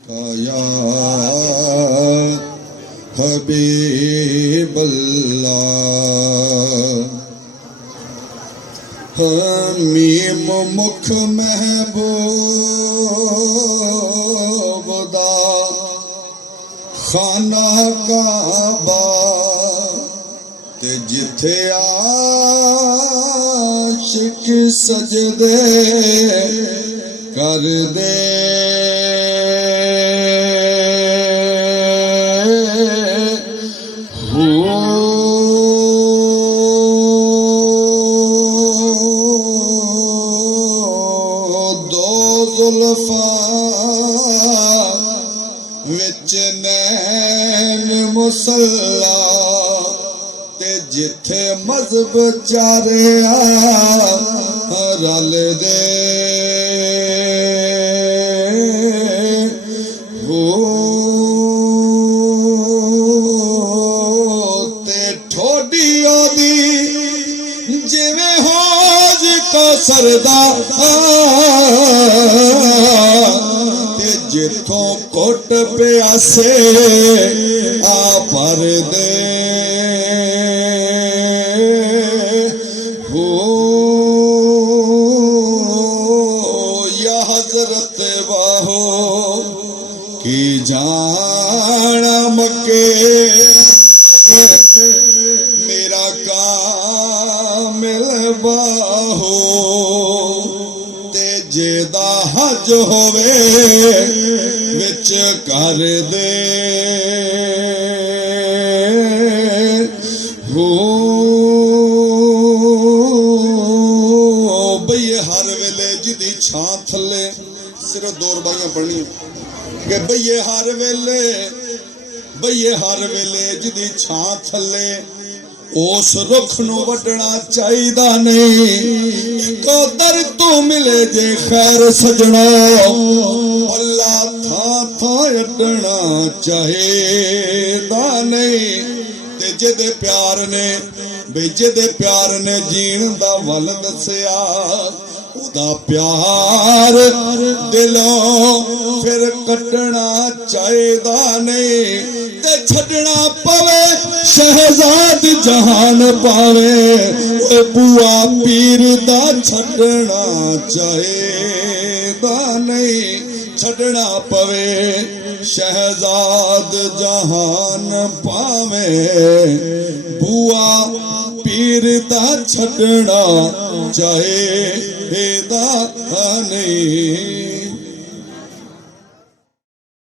या हबीबल्लाह। मीम मुख महबूब दा खाना काबा ते जिथे आशिक सजदे कर दे विच नैन मुसल्ला ते जिथे मजहब चारिया रल दे हो ते ठोडी ओदी जिवें होज को सरदा जिथों कोट प्यासे आ भर दे हो या हजरत बाहो की जान मके मेरा कामिल बाहो जेदा हज होवे विच कर दे हो बई हर वेले जिदी छां थले सिर्फ 2 रुबाइयां पढ़नी कि बई हर वेले जिदी छां थले उस रुख नूं वड्डना चाहिदा नहीं। कोदर तू मिले जे खैर सजना अल्लाह थां थां अड्डना चाहिदा नहीं। ते जिदे प्यार ने जिदे प्यार ने जीण दा वल दसिया उदा प्यार दिलों फिर कटना चाहिदा नहीं। ते छड़ना पवे शहजाद जहान पावे बुआ पीर दा छड़ना चाहिदा नहीं। छड़ना पवे शहजाद जहान पावे बुआ पीर दा छड़ना चाहिदा नहीं।